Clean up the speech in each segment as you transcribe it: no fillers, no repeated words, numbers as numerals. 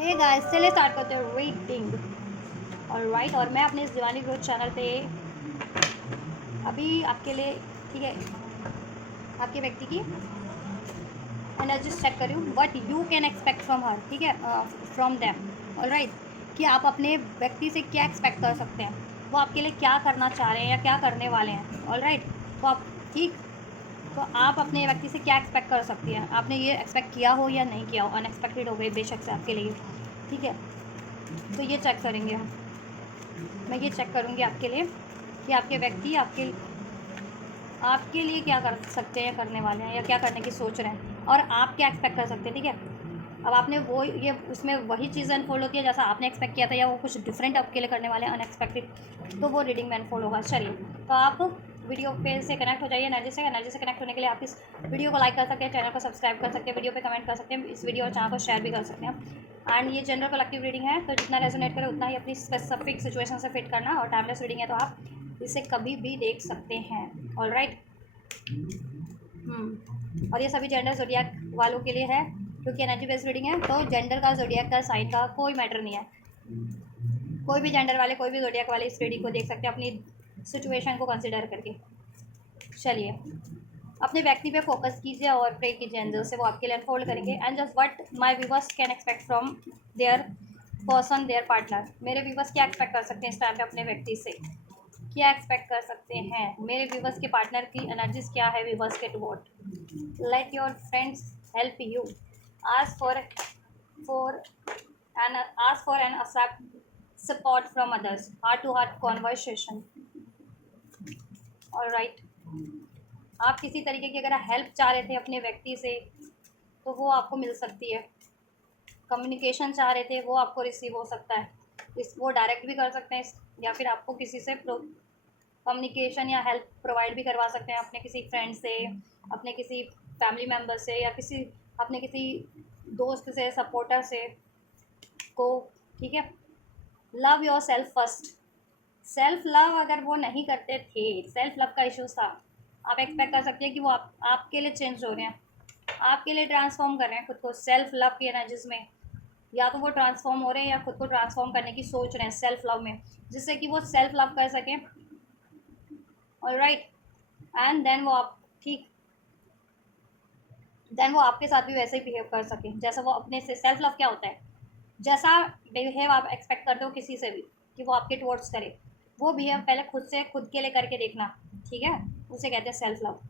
Hey guys, चलिए start करते हैं रीडिंग। ऑलराइट, और मैं अपने इस दीवानी ग्रोथ चैनल पे अभी आपके लिए, ठीक है, आपके व्यक्ति की एनर्जीज चेक कर रही हूँ, what you can expect from her, ठीक है, फ्रॉम दैम। ऑलराइट, कि आप अपने व्यक्ति से क्या एक्सपेक्ट कर सकते हैं, वो आपके लिए क्या करना चाह रहे हैं या क्या करने वाले हैं। ऑलराइट, तो आप, ठीक, तो आप अपने व्यक्ति से क्या एक्सपेक्ट कर सकती हैं, आपने ये एक्सपेक्ट किया हो या नहीं किया हो, अनएक्सपेक्टेड हो गई बेशक से आपके लिए, ठीक है। तो ये चेक करेंगे हम, मैं ये चेक करूँगी आपके लिए कि आपके व्यक्ति आपके लिए क्या कर सकते हैं, करने वाले हैं या क्या करने की सोच रहे हैं, और आप क्या एक्सपेक्ट कर सकते हैं, ठीक है। अब आपने वो ये उसमें वही चीज़ अनफोल्ड होती है जैसा आपने एक्सपेक्ट किया था, या वो कुछ डिफरेंट आपके लिए करने वाले हैं अनएक्सपेक्टेड, तो वो रीडिंग में अनफोल्ड होगा। चलिए, तो आप वीडियो पे से कनेक्ट हो जाइए एनर्जी से कनेक्ट होने के लिए आप इस वीडियो को लाइक कर सकते हैं, चैनल को सब्सक्राइब कर सकते हैं, वीडियो पे कमेंट कर सकते हैं, इस वीडियो और चैनल को शेयर भी कर सकते हैं। एंड ये जनरल कलेक्टिव रीडिंग है, तो जितना रेजोनेट करे उतना ही अपनी स्पेसिफिक सिचुएशन से फिट करना, और टाइमलेस रीडिंग है तो आप इसे कभी भी देख सकते हैं। ऑलराइट, और ये सभी जेंडर जोडियाक वालों के लिए है, क्योंकि एनर्जी बेस्ड रीडिंग है, तो जेंडर का, जोडियाक का, साइन का कोई मैटर नहीं है। कोई भी जेंडर वाले, कोई भी जोडियाक वाले इस रीडिंग को देख सकते हैं अपनी सिचुएशन को कंसिडर करके। चलिए, अपने व्यक्ति पे फोकस कीजिए और प्रे कीजिए एंजल से, वो आपके लिए अनफोल्ड करेंगे। And just what my viewers can expect from their person, their partner. मेरे व्यूअर्स क्या एक्सपेक्ट कर सकते हैं इस टाइम पे अपने व्यक्ति से, क्या एक्सपेक्ट कर सकते हैं मेरे व्यूवर्स के पार्टनर की एनर्जीज क्या है व्यूवर्स के toward. Let your friends help you, ask for an ask for an accept support from others, heart to heart conversation. Alright, आप किसी तरीके की अगर हेल्प चाह रहे थे अपने व्यक्ति से, तो वो आपको मिल सकती है। कम्युनिकेशन चाह रहे थे, वो आपको रिसीव हो सकता है। इस वो डायरेक्ट भी कर सकते हैं, या फिर आपको किसी से कम्युनिकेशन या हेल्प प्रोवाइड भी करवा सकते हैं, अपने किसी फ्रेंड से, अपने किसी फैमिली मेम्बर से, या अपने किसी दोस्त से, सपोर्टर से को, ठीक है। Love your self first. Self love अगर वो नहीं करते थे, सेल्फ लव का इशू था, आप एक्सपेक्ट कर सकते हैं कि वो आपके लिए चेंज हो रहे हैं, आपके लिए ट्रांसफॉर्म कर रहे हैं खुद को सेल्फ लव की एनर्जीज में। या तो वो ट्रांसफॉर्म हो रहे हैं या खुद को ट्रांसफॉर्म करने की सोच रहे हैं सेल्फ लव में, जिससे कि वो सेल्फ लव कर सकें। ऑलराइट, एंड देन वो आप, ठीक, देन वो आपके साथ भी वैसे ही बिहेव कर सके जैसा वो अपने से। सेल्फ लव क्या होता है, जैसा बिहेव आप एक्सपेक्ट करते हो किसी से भी कि वो आपके टुवर्ड्स करे, वो बिहेव पहले खुद से, खुद के लिए करके देखना, ठीक है। उसे कहते हैं सेल्फ लव।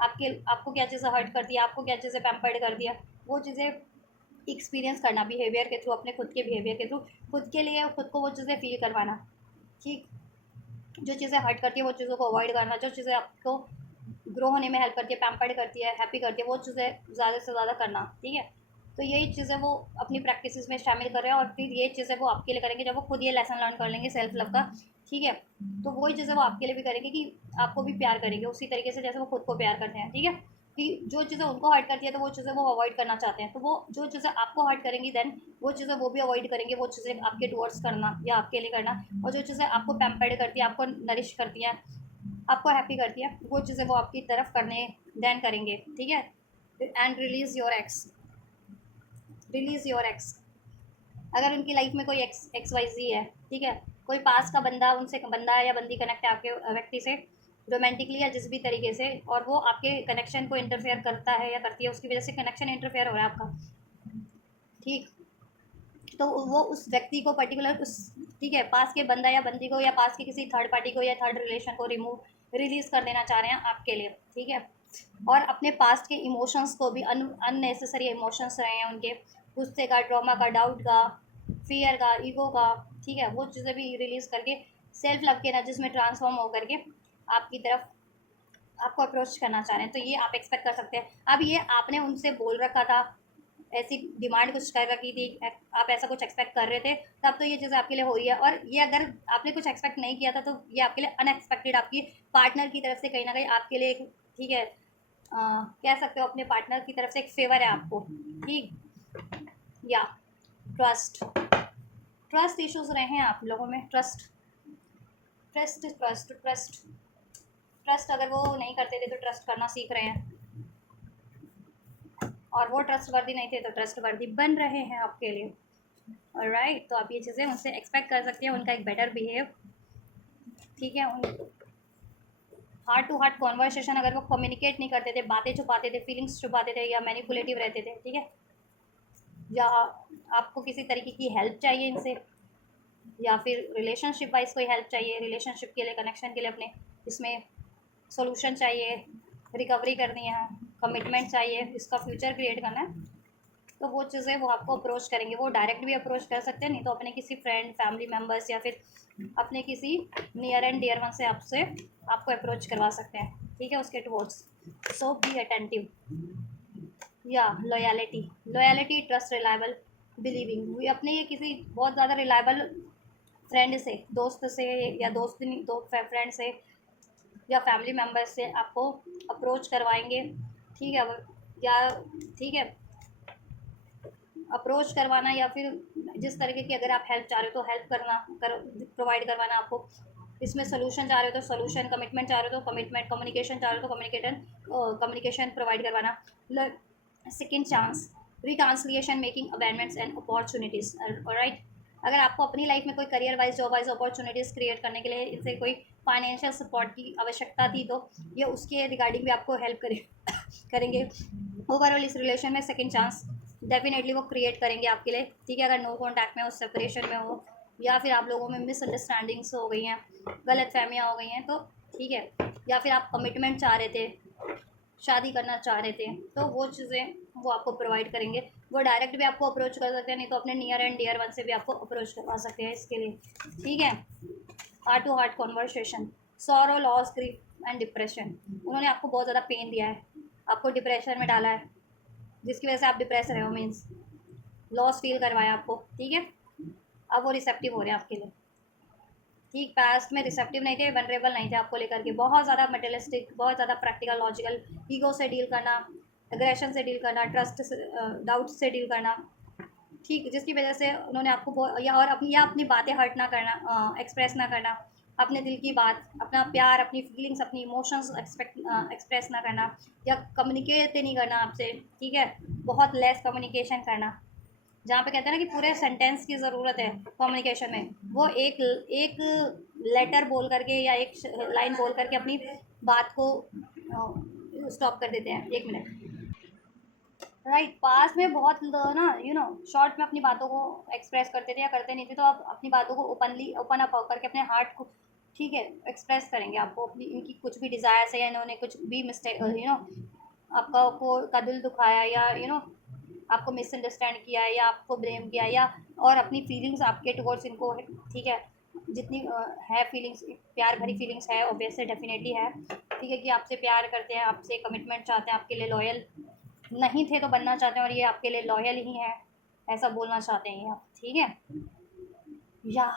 आपको क्या चीज़ें हर्ट कर दिया, आपको क्या चीज़ें पैम्पर्ड कर दिया, वो चीज़ें एक्सपीरियंस करना बिहेवियर के थ्रू, अपने खुद के बिहेवियर के थ्रू, खुद के लिए खुद को वो चीज़ें फील करवाना, ठीक। जो चीज़ें हर्ट करती है वो चीज़ों को अवॉइड करना, जो चीज़ें आपको ग्रो होने में हेल्प करती है, पैम्पर्ड करती है, हैप्पी करती है, वो चीज़ें ज़्यादा से ज़्यादा करना, ठीक है। तो यही चीज़ें वो अपनी प्रैक्टिस में शामिल कर रहे हैं, और फिर ये चीज़ें वो आपके लिए करेंगे जब वो खुद ये लेसन लर्न कर लेंगे सेल्फ लव का, ठीक है। तो वही चीज़ें वो आपके लिए भी करेंगे कि आपको भी प्यार करेंगे उसी तरीके से जैसे वो खुद को प्यार करते हैं, ठीक है। कि जो चीज़ें उनको हर्ट करती है तो वो चीज़ें वो अवॉइड करना चाहते हैं, तो वो जो चीज़ें आपको हर्ट करेंगी देन वो चीज़ें वो भी अवॉइड करेंगे, वो चीज़ें आपके टुवर्ड्स करना या आपके लिए करना। और जो चीज़ें आपको पैम्पर्ड करती है, आपको नरिश करती हैं, आपको हैप्पी करती है, वो चीज़ें वो आपकी तरफ करने देन करेंगे, ठीक है। And release your x, release your x. अगर उनकी लाइफ में कोई एक्स एक्स वाई जी है, ठीक है, कोई पास का बंदा, उनसे बंदा या बंदी कनेक्ट है आपके व्यक्ति से रोमांटिकली या जिस भी तरीके से, और वो आपके कनेक्शन को इंटरफेयर करता है या करती है, उसकी वजह से कनेक्शन इंटरफेयर हो रहा है आपका, ठीक। तो वो उस व्यक्ति को पर्टिकुलर उस, ठीक है, पास के बंदा या बंदी को, या पास के किसी थर्ड पार्टी को या थर्ड रिलेशन को रिलीज कर देना चाह रहे हैं आपके लिए, ठीक है। और अपने पास्ट के इमोशंस को भी, अननेसेसरी इमोशंस रहे हैं उनके, गुस्से का, ट्रॉमा का, डाउट का, फियर का, ईगो का, ठीक है, वो चीज़ें भी रिलीज करके सेल्फ लव के एनर्जीज में ट्रांसफॉर्म हो करके आपकी तरफ आपको अप्रोच करना चाह रहे हैं। तो ये आप एक्सपेक्ट कर सकते हैं। अब ये आपने उनसे बोल रखा था, ऐसी डिमांड कुछ कर रखी थी, आप ऐसा कुछ एक्सपेक्ट कर रहे थे, तब तो ये चीज़ आपके लिए हो रही है। और ये अगर आपने कुछ एक्सपेक्ट नहीं किया था तो ये आपके लिए अनएक्सपेक्टेड, आपकी पार्टनर की तरफ से कहीं ना कहीं आपके लिए एक, ठीक है, कह सकते हो अपने पार्टनर की तरफ से एक फेवर है आपको, ठीक। या ट्रस्ट, ट्रस्ट इश्यूज रहे हैं आप लोगों में, trust trust trust trust trust अगर वो नहीं करते थे तो ट्रस्ट करना सीख रहे हैं। और वो ट्रस्टवर्दी नहीं थे तो ट्रस्टवर्दी बन रहे हैं आपके लिए। ऑलराइट, तो आप ये चीज़ें उनसे एक्सपेक्ट कर सकते हैं, उनका एक बेटर बिहेव, ठीक है। उन हार्ट टू हार्ट कॉन्वर्सेशन, अगर वो कम्युनिकेट नहीं करते थे, बातें छुपाते थे, फीलिंग्स छुपाते थे या मैनिपुलेटिव रहते थे, ठीक है, या आपको किसी तरीके की हेल्प चाहिए इनसे, या फिर रिलेशनशिप वाइज कोई हेल्प चाहिए, रिलेशनशिप के लिए, कनेक्शन के लिए अपने इसमें सोल्यूशन चाहिए, रिकवरी करनी है, कमिटमेंट चाहिए, इसका फ्यूचर क्रिएट करना है, तो वो चीज़ें वो आपको अप्रोच करेंगे। वो डायरेक्ट भी अप्रोच कर सकते हैं, नहीं तो अपने किसी फ्रेंड, फैमिली मेम्बर्स या फिर अपने किसी नियर एंड डियर वन से आपसे आपको अप्रोच करवा सकते हैं, ठीक है, उसके टुवर्ड्स। So be attentive. या loyalty, loyalty, trust, reliable, believing, वो अपने ये किसी बहुत ज़्यादा रिलायबल फ्रेंड से, दोस्त से, या दोस्त नहीं, दो फ्रेंड से या फैमिली मेम्बर से आपको अप्रोच करवाएंगे, ठीक है, या ठीक है, अप्रोच करवाना, या फिर जिस तरीके की अगर आप हेल्प चाह रहे हो तो हेल्प करना, प्रोवाइड करवाना आपको, इसमें सोल्यूशन चाह रहे हो तो सोल्यूशन, कमिटमेंट चाह रहे हो तो कमिटमेंट, कम्युनिकेशन चाह रहे हो तो कम्युनिकेशन प्रोवाइड करवाना, second chance, reconciliation, making awarements and opportunities. Right, अगर आपको अपनी लाइफ में कोई career wise, job wise opportunities create करने के लिए इनसे कोई फाइनेंशियल सपोर्ट की आवश्यकता थी तो ये उसके रिगार्डिंग भी आपको हेल्प करेंगे। ओवरऑल इस रिलेशन में सेकेंड चांस डेफिनेटली वो क्रिएट करेंगे आपके लिए, ठीक है। अगर नो कॉन्टैक्ट में हो, सेपरेशन में हो, या फिर आप लोगों में मिसअंडरस्टैंडिंग्स हो गई हैं, गलत फहमियाँ हो गई हैं, तो ठीक है, या फिर आप कमिटमेंट चाह रहे थे, शादी करना चाह रहे थे, तो वो चीज़ें वो आपको प्रोवाइड करेंगे। वो डायरेक्ट भी आपको अप्रोच कर सकते हैं, नहीं तो अपने नियर एंड डियर वन से भी आपको अप्रोच करवा सकते हैं इसके लिए, ठीक है। Heart to heart conversation, sorrow, loss, grief and depression, उन्होंने आपको बहुत ज़्यादा पेन दिया है, आपको डिप्रेशन में डाला है, जिसकी वजह से आप डिप्रेस रहे हो, मीन्स लॉस फील करवाया आपको, ठीक है। अब वो रिसेप्टिव हो रहे हैं आपके लिए, ठीक। पास्ट में रिसेप्टिव नहीं थे, वनरेबल नहीं थे आपको लेकर के, बहुत ज़्यादा मटेरियलिस्टिक, बहुत ज़्यादा प्रैक्टिकल, लॉजिकल, ईगो से डील करना, एग्रेशन से डील करना, ट्रस्ट से, डाउट से डील करना, ठीक, जिसकी वजह से उन्होंने आपको या और अपनी बातें हर्ट ना करना, एक्सप्रेस ना करना, अपने दिल की बात, अपना प्यार, अपनी फीलिंग्स, अपनी इमोशंस एक्सप्रेस ना करना, या कम्युनिकेट नहीं करना आपसे, ठीक है, बहुत लेस कम्युनिकेशन करना। जहाँ पे कहते हैं ना कि पूरे सेंटेंस की ज़रूरत है कम्युनिकेशन में, वो एक एक लेटर बोल करके या एक लाइन बोल करके अपनी बात को स्टॉप कर देते हैं। एक मिनट। राइट, पास्ट में बहुत ना शॉर्ट में अपनी बातों को एक्सप्रेस करते थे या करते नहीं थे, तो आप अपनी बातों को ओपन अप होकर के अपने हार्ट को, ठीक है, एक्सप्रेस करेंगे। आपको अपनी इनकी कुछ भी डिज़ायर्स है, या इन्होंने कुछ भी मिस्टेक आपका का दिल दुखाया, या आपको मिसअंडरस्टैंड किया है, या आपको ब्लेम किया है, या और अपनी फीलिंग्स आपके टुवर्ड्स इनको, ठीक है, जितनी है फीलिंग्स, प्यार भरी फीलिंग्स है, ऑब्वियसली डेफिनेटली है, ठीक है, कि आपसे प्यार करते हैं, आपसे कमिटमेंट चाहते हैं, आपके लिए लॉयल नहीं थे तो बनना चाहते हैं, और ये आपके लिए लॉयल ही हैं, ऐसा बोलना चाहते हैं आप, ठीक है, या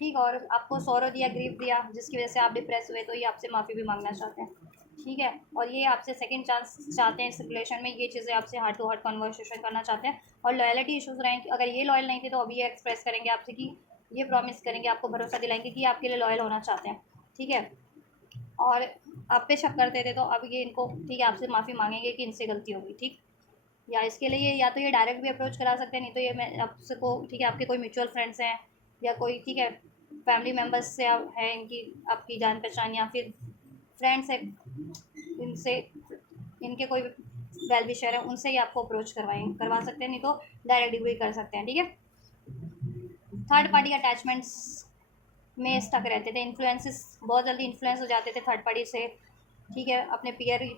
ठीक। और आपको सौरो दिया, ग्रीफ दिया, जिसकी वजह से आप डिप्रेस हुए, तो ये आपसे माफ़ी भी मांगना चाहते हैं, ठीक है। और ये आपसे सेकंड चांस चाहते हैं इस रिलेशन में, ये चीज़ें आपसे हार्ट टू हार्ट कन्वर्सेशन करना चाहते हैं। और लॉयलिटी इशूज़ रहें, अगर ये लॉयल नहीं थे तो अभी ये एक्सप्रेस करेंगे आपसे कि ये प्रॉमिस करेंगे, आपको भरोसा दिलाएंगे कि आपके लिए लॉयल होना चाहते हैं, ठीक है। और आप पे शक करते थे तो अब ये इनको, ठीक है, आपसे माफ़ी मांगेंगे कि इनसे गलती होगी, ठीक। या इसके लिए या तो ये डायरेक्ट भी अप्रोच करा सकते हैं, नहीं तो ये मैं आपसे को, ठीक है, आपके कोई म्यूचुअल फ्रेंड्स हैं, या कोई, ठीक है, फैमिली मेम्बर्स से है इनकी आपकी जान पहचान, या फिर फ्रेंड्स है इनसे, इनके कोई वेल विशर है, उनसे ही आपको अप्रोच करवा सकते हैं, नहीं तो डायरेक्ट भी कर सकते हैं, ठीक है। थर्ड पार्टी अटैचमेंट्स में स्टक रहते थे, इन्फ्लुएंसेस, बहुत जल्दी इन्फ्लुएंस हो जाते थे थर्ड पार्टी से, ठीक है, अपने पीयर,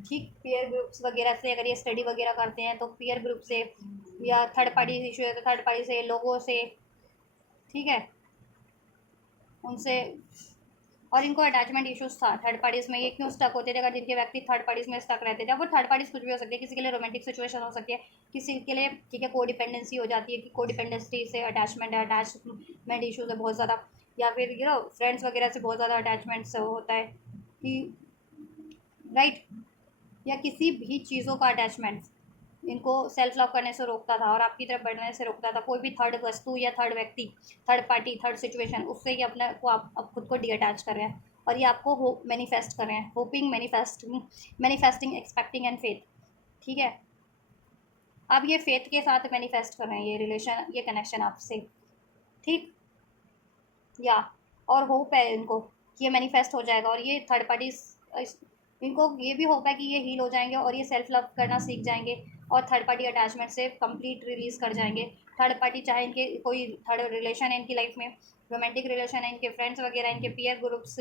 ठीक, पीयर ग्रुप्स वगैरह से, अगर ये स्टडी वगैरह करते हैं तो पीयर ग्रुप से, या थर्ड पार्टी इशू है तो थर्ड पार्टी से, लोगों से, ठीक है, उनसे। और इनको अटैचमेंट इश्यूज था थर्ड पार्टीज में, ये क्यों स्टक होते थे, अगर जिनके व्यक्ति थर्ड पार्टीज में स्टक रहते थे, अब वो थर्ड पार्टीज कुछ भी हो सकती है, किसी के लिए रोमांटिक सिचुएशन हो सकती है, किसी के लिए, ठीक है, कोडिपेंडेंसी हो जाती है कि कोडिपेंडेंसी से अटैचमेंट है, अटैचमेंट इशूज है बहुत ज़्यादा, या फिर फ्रेंड्स वगैरह से बहुत ज़्यादा अटैचमेंट से होता है कि, राइट, या किसी भी चीज़ों का अटैचमेंट इनको सेल्फ लव करने से रोकता था और आपकी तरफ बढ़ने से रोकता था। कोई भी थर्ड वस्तु या थर्ड व्यक्ति, थर्ड पार्टी, थर्ड सिचुएशन, उससे ही अपने को आप खुद को डी अटैच कर रहे हैं, और ये आपको होप मैनिफेस्ट कर रहे हैं, hopping, manifesting, expecting and faith. ठीक है, अब ये फेथ के साथ मैनिफेस्ट कर रहे हैं ये रिलेशन, ये कनेक्शन आपसे। ठीक, या और होप है इनको कि ये मैनिफेस्ट हो जाएगा, और ये थर्ड पार्टी इनको ये भी होप है कि ये हील हो जाएंगे और ये सेल्फ लव करना सीख जाएंगे और थर्ड पार्टी अटैचमेंट से कंप्लीट रिलीज कर जाएंगे। थर्ड पार्टी चाहे इनके कोई थर्ड रिलेशन है इनकी लाइफ में, रोमांटिक रिलेशन है, इनके फ्रेंड्स वगैरह, इनके पीयर ग्रुप्स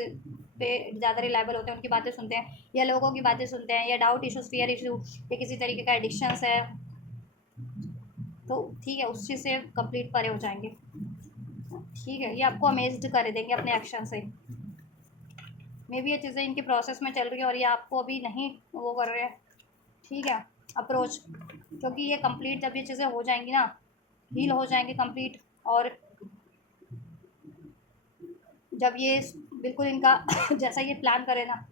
पे ज़्यादा रिलायबल होते हैं, उनकी बातें सुनते हैं या लोगों की बातें सुनते हैं, या डाउट इशूज़, फियर इशू, या किसी तरीके का एडिक्शंस है, तो ठीक है उस चीज़ से कंप्लीट परे हो जाएंगे। ठीक है, ये आपको अमेज्ड कर देंगे अपने एक्शन से। मे बी ये चीज़ें इनकी प्रोसेस में चल रही है और ये आपको अभी नहीं वो कर रहे हैं। ठीक है, अप्रोच, क्योंकि ये कंप्लीट जब ये चीज़ें हो जाएंगी ना, हील हो जाएंगे कंप्लीट, और जब ये बिल्कुल इनका जैसा ये प्लान करे ना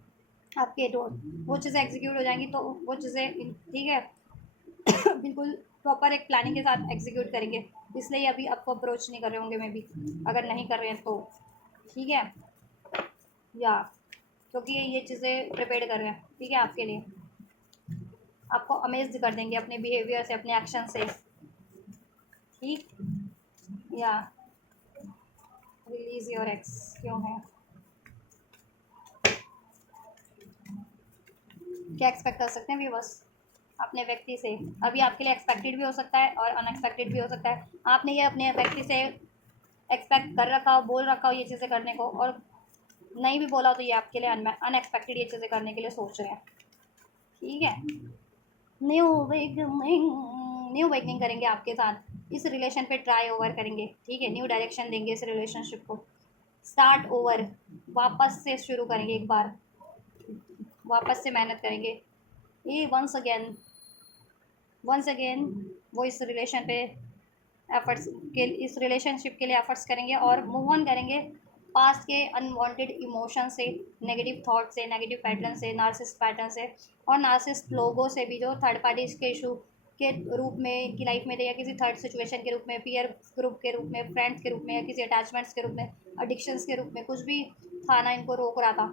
आपके तो वो चीज़ें एग्जीक्यूट हो जाएंगी, तो वो चीज़ें ठीक है बिल्कुल प्रॉपर एक प्लानिंग के साथ एग्जीक्यूट करेंगे। इसलिए अभी आपको अप्रोच नहीं कर रहे होंगे मे बी, अगर नहीं कर रहे हैं तो। ठीक है, या क्योंकि ये चीज़ें प्रिपेयर कर रहे हैं, ठीक है, आपके लिए आपको अमेज्ड कर देंगे अपने बिहेवियर से, अपने एक्शन से। ठीक, या रिलीज योर एक्स क्यों है, क्या एक्सपेक्ट कर सकते हैं व्यूअर्स अपने व्यक्ति से। अभी आपके लिए एक्सपेक्टेड भी हो सकता है और अनएक्सपेक्टेड भी हो सकता है। आपने ये अपने व्यक्ति से एक्सपेक्ट कर रखा हो, बोल रखा हो ये चीज़ें करने को, और नहीं भी बोला हो तो ये आपके लिए अनएक्सपेक्टेड ये चीज़ें करने के लिए सोच रहे हैं। ठीक है, न्यू बिगनिंग, न्यू बिगनिंग करेंगे आपके साथ, इस रिलेशन पे ट्राई ओवर करेंगे। ठीक है, न्यू डायरेक्शन देंगे इस रिलेशनशिप को, स्टार्ट ओवर, वापस से शुरू करेंगे एक बार, वापस से मेहनत करेंगे। ये वंस अगेन वो इस रिलेशन पे एफर्ट्स के, इस रिलेशनशिप के लिए एफर्ट्स करेंगे और मूव ऑन करेंगे पास्ट के अनवांटेड इमोशन से, नेगेटिव थॉट से, नेगेटिव पैटर्न से, नार्सिस्ट पैटर्न से, और नार्सिस्ट लोगों से भी जो थर्ड पार्टीज के इशू के रूप में की लाइफ में थे, या किसी थर्ड सिचुएशन के रूप में, पीयर ग्रुप के रूप में, फ्रेंड्स के रूप में, या किसी अटैचमेंट्स के रूप में, एडिक्शंस के रूप में, कुछ भी था ना इनको रोक रहा था,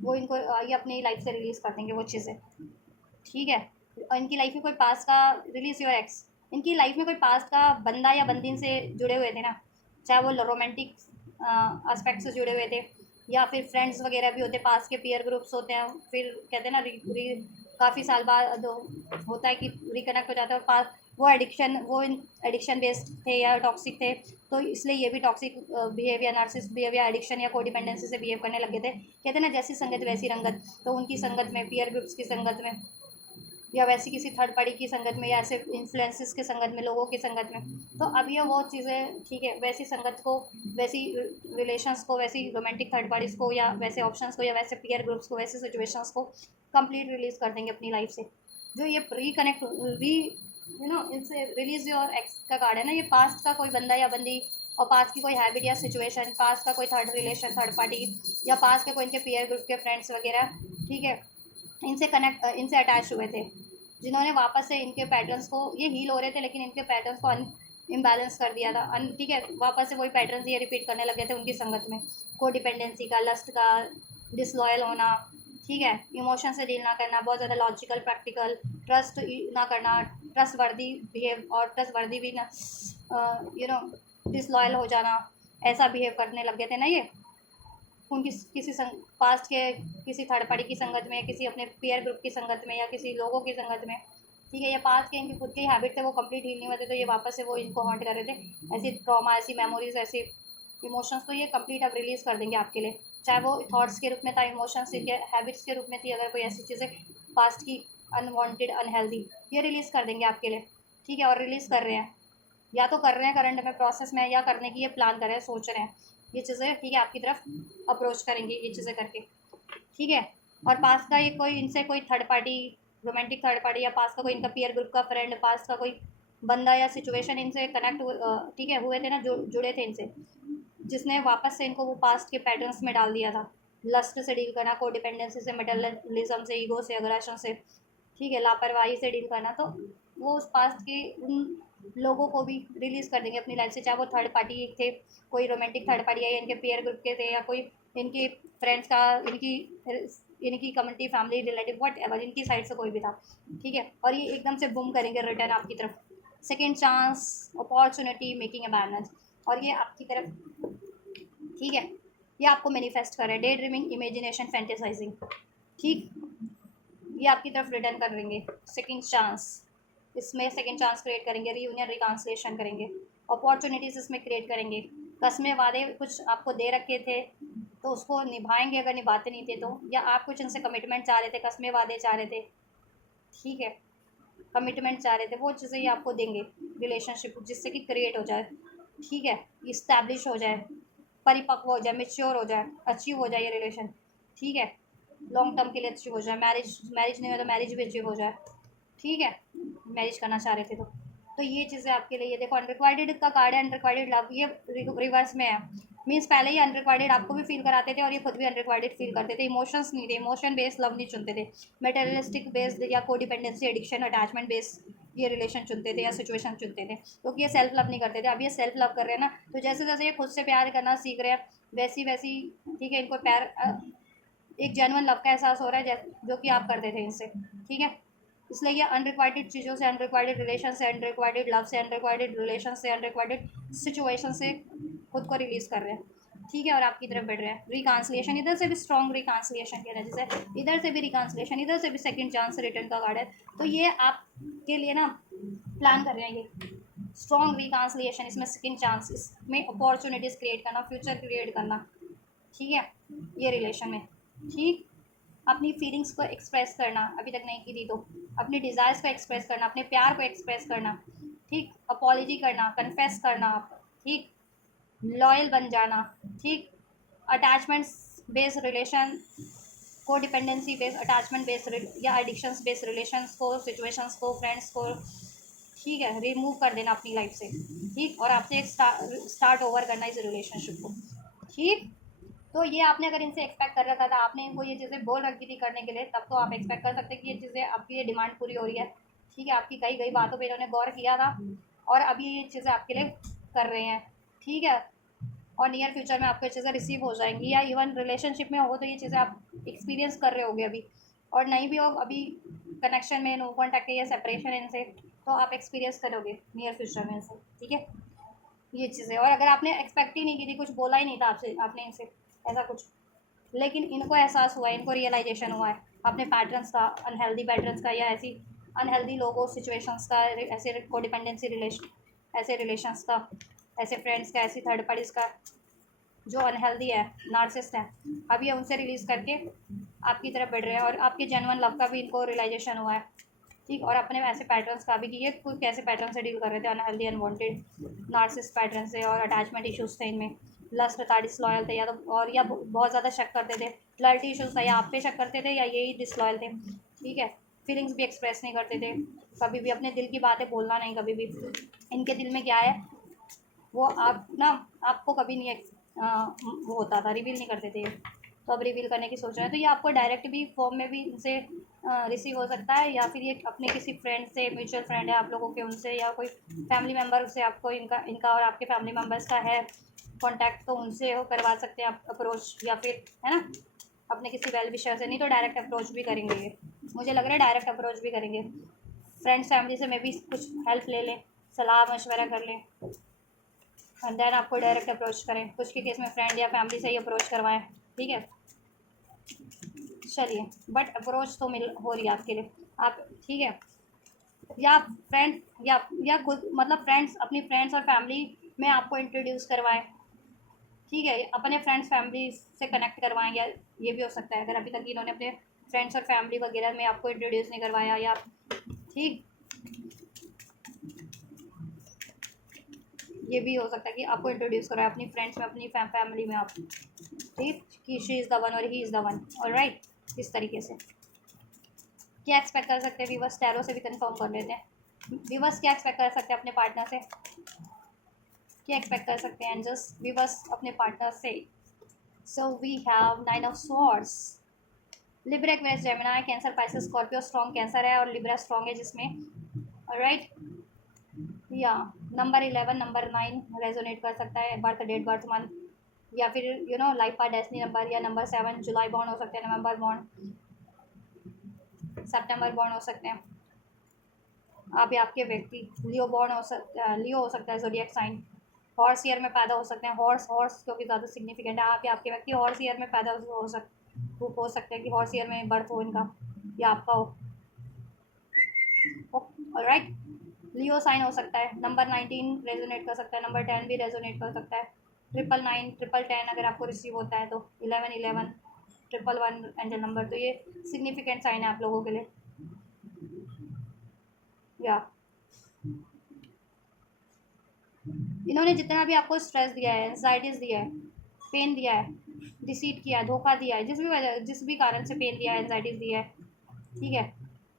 वो इनको ये अपनी लाइफ से रिलीज़ कर देंगे वो चीज़ें। ठीक है, और इनकी लाइफ में कोई पास का, रिलीज योर एक्स, इनकी लाइफ में कोई पास का बंदा या बंदी से जुड़े हुए थे ना, चाहे वो रोमांटिक एस्पेक्ट से जुड़े हुए थे, या फिर फ्रेंड्स वगैरह भी होते, पास के पीयर ग्रुप्स होते हैं, फिर कहते हैं ना काफ़ी साल बाद होता है कि रिकनेक्ट हो जाता है, और पास वो एडिक्शन बेस्ड थे या टॉक्सिक थे, तो इसलिए ये भी toxic behaviour, narcissist behaviour, addiction या कोडिपेंडेंसी से बिहेव करने लगे थे। कहते हैं ना जैसी संगत वैसी रंगत, तो उनकी संगत में, पीयर ग्रुप्स की संगत में, या वैसी किसी थर्ड पार्टी की संगत में, या ऐसे इन्फ्लुएंसेस के संगत में, लोगों की संगत में, तो अब ये वो चीज़ें, ठीक है, वैसी संगत को, वैसी रिलेशंस को, वैसी रोमांटिक थर्ड पार्टीज़ को, या वैसे ऑप्शंस को, या वैसे पीयर ग्रुप्स को, वैसे सिचुएशंस को कंप्लीट रिलीज़ कर देंगे अपनी लाइफ से। जो ये रिकनेक्ट इनसे रिलीज योर एक्स का कार्ड है ना, ये पास्ट का कोई बंदा या बंदी, और पास्ट की कोई हैबिट या सिचुएशन, पास्ट का कोई थर्ड रिलेशन, थर्ड पार्टी, या पास्ट के कोई इनके पीयर ग्रुप के फ्रेंड्स वगैरह, ठीक है, इनसे अटैच हुए थे, जिन्होंने वापस से इनके पैटर्न्स को, ये हील हो रहे थे लेकिन इनके पैटर्न्स को इम्बैलेंस कर दिया था, ठीक है, वापस से वही पैटर्न्स ये रिपीट करने लगे थे उनकी संगत में, को डिपेंडेंसी का, लस्ट का, डिसलॉयल होना, ठीक है, इमोशन से डील ना करना, बहुत ज़्यादा लॉजिकल प्रैक्टिकल, ट्रस्ट ना करना, ट्रस्ट वर्दी बिहेव, और ट्रस्ट वर्दी भी ना, डिसलॉयल हो जाना, ऐसा बिहेव करने लगे थे ना ये उनकी किसी पास्ट के किसी थर्ड पार्टी की संगत में, किसी अपने पीयर ग्रुप की संगत में, या किसी लोगों की संगत में। ठीक है, ये पास्ट के इनकी खुद की हैबिट थे, वो कंप्लीट हील नहीं हुए थे, तो ये वापस से वो इनको हॉन्ट कर रहे थे, ऐसी ट्रॉमा, ऐसी मेमोरीज, ऐसी इमोशंस, तो ये कंप्लीट अब रिलीज़ कर देंगे आपके लिए, चाहे वो थॉट्स के रूप में था, इमोशंस इनके हैबिट्स के रूप में थी, अगर कोई ऐसी चीज़ें पास्ट की अनवांटेड, अनहेल्दी, ये रिलीज़ कर देंगे आपके लिए। ठीक है, और रिलीज़ कर रहे हैं, या तो कर रहे हैं करंट में प्रोसेस में, या करने की ये प्लान कर रहे हैं, सोच रहे हैं ये चीज़ें, ठीक है, आपकी तरफ अप्रोच करेंगे ये चीज़ें करके। ठीक है, और पास का ये कोई इनसे कोई third party, romantic third party, या पास का कोई इनका पीयर ग्रुप का फ्रेंड, पास का कोई बंदा या सिचुएशन इनसे कनेक्ट, ठीक है, हुए थे ना, जुड़े थे इनसे, जिसने वापस से इनको वो पास्ट के पैटर्न्स में डाल दिया था, लस्ट से डील करना, को डिपेंडेंसी से, मेटलिज्म से, ईगो से, अग्रेशन से, ठीक है, लापरवाही से डील करना, तो वो उस पास्ट के उन लोगों को भी रिलीज़ कर देंगे अपनी लाइफ से, चाहे वो थर्ड पार्टी थे, कोई रोमांटिक थर्ड पार्टी है, या इनके पीयर ग्रुप के थे, या कोई इनकी फ्रेंड्स का, इनकी इनकी community, family, relative, what ever, इनकी साइड से कोई भी था, ठीक है, और ये एकदम से बुम करेंगे रिटर्न आपकी तरफ, second chance, opportunity, making a balance, और ये आपकी तरफ, ठीक है, ये आपको मैनिफेस्ट कर रहे हैं, डे ड्रीमिंग, इमेजिनेशन, फैंटेसाइजिंग, ठीक, ये आपकी तरफ रिटर्न कर देंगे, सेकेंड चांस, इसमें सेकेंड चांस क्रिएट करेंगे, रीयूनियन, रिकांसलेशन करेंगे, अपॉर्चुनिटीज़ इसमें क्रिएट करेंगे, कस्में, वादे कुछ आपको दे रखे थे तो उसको निभाएंगे अगर निभाते नहीं थे तो, या आप कुछ उनसे कमिटमेंट चाह रहे थे, कस्में वादे चाह रहे थे, ठीक है, कमिटमेंट चाह रहे थे, वो चीज़ें ये आपको देंगे, रिलेशनशिप जिससे कि क्रिएट हो जाए, ठीक है, इस्टेब्लिश हो जाए, परिपक्व हो जाए, मेच्योर हो जाए, अचीव हो जाए ये रिलेशन, ठीक है, लॉन्ग टर्म के लिए अचीव हो जाए, मैरिज मैरिज नहीं हो तो मैरिज भी अचीव हो जाए, ठीक है, मैरिज करना चाह रहे थे तो ये चीज़ें आपके लिए, ये देखो अनरिक्वाइटेड का कार्ड है, अनरिक्वाइटेड लव, ये रिवर्स में है, मीन्स पहले ही अनरिक्वाइटेड आपको भी फील कराते थे और ये खुद भी अनरिक्वाइटेड फील करते थे, इमोशंस नहीं थे, इमोशन बेस्ड लव नहीं चुनते थे, मेटेरियलिस्टिक बेस्ड या कोडिपेंडेंसी, एडिक्शन, अटैचमेंट बेस्ड ये रिलेशन चुनते थे या सिचुएशन चुनते थे, क्योंकि ये सेल्फ लव नहीं करते थे, अब ये सेल्फ लव कर रहे हैं ना, तो जैसे जैसे ये खुद से प्यार करना सीख रहे हैं वैसी वैसी, ठीक है, इनको प्यार एक जेन्युइन लव का एहसास हो रहा है जो कि आप करते थे इनसे, ठीक है, इसलिए ये अनरिक्वाइटेड चीज़ों से, अनरिक्वाइटेड रिलेशन से, अनरिक्वाइटेड लव से, अनरिक्वाइटेड रिलेशन से, अनरिक्वाइटेड सिचुएशन से खुद को रिलीज़ कर रहे हैं, ठीक है, और आपकी तरफ बढ़ रहे हैं, रिकांसलिएशन, इधर से भी स्ट्रॉन्ग रिकांसलिएशन कह रहे हैं, जैसे इधर से भी रिकांसलिएशन, इधर से भी सेकंड चांस रिटर्न का कार्ड है, तो ये आपके लिए ना प्लान कर रहे हैं ये स्ट्रॉन्ग रिकांसलिएशन, इसमें सेकंड चांस, इसमें अपॉर्चुनिटीज़ क्रिएट करना, फ्यूचर क्रिएट करना, ठीक है, ये रिलेशन में, ठीक, अपनी फीलिंग्स को एक्सप्रेस करना, अभी तक नहीं की थी तो अपनी डिज़ायर्स को एक्सप्रेस करना, अपने प्यार को एक्सप्रेस करना, ठीक, अपॉलॉजी करना, कन्फेस करना, ठीक, लॉयल बन जाना, ठीक, अटैचमेंट्स बेस्ड रिलेशन, को डिपेंडेंसी बेस्ड, अटैचमेंट बेस्ड या एडिक्शंस बेस्ड रिलेशंस को, सिचुएशंस को, फ्रेंड्स को, ठीक है, रिमूव कर देना अपनी लाइफ से, ठीक, और आपसे एक स्टार्ट ओवर करना इस रिलेशनशिप को, ठीक, तो ये आपने अगर इनसे एक्सपेक्ट कर रखा था, आपने इनको ये चीज़ें बोल रखी थी करने के लिए, तब तो आप एक्सपेक्ट कर सकते हैं कि ये चीज़ें आपकी ये डिमांड पूरी हो रही है, ठीक है, आपकी कई कई बातों पे इन्होंने गौर किया था और अभी ये चीज़ें आपके लिए कर रहे हैं, ठीक है, और नियर फ्यूचर में आपको ये चीज़ें रिसीव हो जाएंगी, या इवन रिलेशनशिप में हो तो ये चीज़ें आप एक्सपीरियंस कर रहे होगे अभी, और नहीं भी हो अभी कनेक्शन में, नो कॉन्टैक्ट या सेपरेशन इनसे, तो आप एक्सपीरियंस करोगे नियर फ्यूचर में इनसे, ठीक है, ये चीज़ें, और अगर आपने एक्सपेक्ट ही नहीं की थी, कुछ बोला ही नहीं था आपसे, आपने इनसे ऐसा कुछ, लेकिन इनको एहसास हुआ है, इनको रियलाइजेशन हुआ है अपने पैटर्न्स का, अनहेल्दी पैटर्न्स का, या ऐसी अनहेल्दी लोगों सिचुएशंस का, ऐसे कोडिपेंडेंसी रिलेशन, ऐसे रिलेशंस का, ऐसे फ्रेंड्स का, ऐसी थर्ड पार्टीज का जो अनहेल्दी है, नार्सिस्ट है, अब ये उनसे रिलीज़ करके आपकी तरफ बढ़ रहे हैं, और आपके जेन्युइन लव का भी इनको रियलाइजेशन हुआ है, ठीक, और अपने ऐसे पैटर्न्स का भी कि ये कोई कैसे पैटर्न से डील कर रहे थे, अनहेल्दी, अनवांटेड, नार्सिस्ट पैटर्न से, और अटैचमेंट इश्यूज थे इनमें, लस्ट था, डिसलॉयल थे, या तो और या बहुत ज़्यादा शक करते थे, लॉयल्टी इश्यूज था, या आप पे शक करते थे या यही डिसलॉयल थे, ठीक है, फीलिंग्स भी एक्सप्रेस नहीं करते थे, कभी भी अपने दिल की बातें बोलना नहीं, कभी भी इनके दिल में क्या है वो आप ना, आपको कभी नहीं वो होता था, रिवील नहीं करते थे, तो अब रिवील करने की सोच रहे हैं, तो ये आपको डायरेक्ट भी फॉर्म में भी इनसे रिसीव हो सकता है, या फिर ये अपने किसी फ्रेंड से, म्यूचुअल फ्रेंड है आप लोगों के, उनसे, या कोई फैमिली मेम्बर से आपको इनका इनका और आपके फैमिली मेम्बर्स का है कांटेक्ट, तो उनसे हो करवा सकते हैं आप अप्रोच, या फिर है ना अपने किसी वेल विशर से, नहीं तो डायरेक्ट अप्रोच भी करेंगे ये, मुझे लग रहा है डायरेक्ट अप्रोच भी करेंगे, फ्रेंड्स फैमिली से मे भी कुछ हेल्प ले लें, सलाह मशवरा कर लें, एंड देन आपको डायरेक्ट अप्रोच करें, कुछ के केस में फ्रेंड या फैमिली से ही अप्रोच करवाएं, ठीक है, चलिए, बट अप्रोच तो मिल हो रही है आपके लिए, आप, ठीक है, या फ्रेंड या खुद मतलब फ्रेंड्स, अपनी फ्रेंड्स और फैमिली में आपको इंट्रोड्यूस करवाएं, ठीक है, अपने फ्रेंड्स फैमिली से कनेक्ट करवाएं, या ये भी हो सकता है अगर अभी तक इन्होंने अपने फ्रेंड्स और फैमिली वगैरह में आपको इंट्रोड्यूस नहीं करवाया, या ठीक, ये भी हो सकता है कि आपको इंट्रोड्यूस कराए अपनी फ्रेंड्स में, अपनी फैमिली में आप, ठीक, कि शी इज़ द वन और he is the one, alright, इस तरीके से क्या एक्सपेक्ट कर सकते हैं व्यूवर्स, टैरो से भी कंफर्म कर लेते हैं, व्यूवर्स क्या एक्सपेक्ट कर सकते हैं अपने पार्टनर से, क्या एक्सपेक्ट कर सकते हैं एंजल्स व्यूवर्स अपने पार्टनर से, so we have nine of swords, Libra, Aquarius, Gemini, Cancer, Pisces, Scorpio, strong Cancer है और लिब्रा स्ट्रॉन्ग है जिसमें, ऑलराइट, या नंबर 11, नंबर 9 रेजोनेट कर सकता है, बर्थ डेट, बर्थ मंथ, या फिर लाइफ पार्ट डेस्टिनी नंबर, या नंबर 7 जुलाई बॉर्न हो सकते हैं, नवंबर बॉर्न, सितंबर बॉर्न हो सकते हैं आप या आपके व्यक्ति। लियो बॉर्न हो सकता, लियो हो सकता है ज़ोडिएक साइन। हॉर्स ईयर में पैदा हो सकते हैं, हॉर्स हॉर्स क्योंकि ज़्यादा सिग्निफिकेंट है। आप या आपके व्यक्ति हॉर्स ईयर में पैदा हो सकते हैं कि हॉर्स ईयर में बर्थ हो इनका या आपका हो। ऑलराइट, लियो साइन हो सकता है। नंबर 19 रेजोनेट कर सकता है, नंबर 10 भी रेजोनेट कर सकता है। 999, 1010 अगर आपको रिसीव होता है तो 1111, 111 एंजल नंबर, तो ये सिग्निफिकेंट साइन है आप लोगों के लिए। या इन्होंने जितना भी आपको स्ट्रेस दिया है, एंजाइटीज दिया है, पेन दिया है, डिसीट किया है, धोखा दिया है, जिस भी कारण से पेन दिया है, एंजाइटीज दिया है, ठीक है,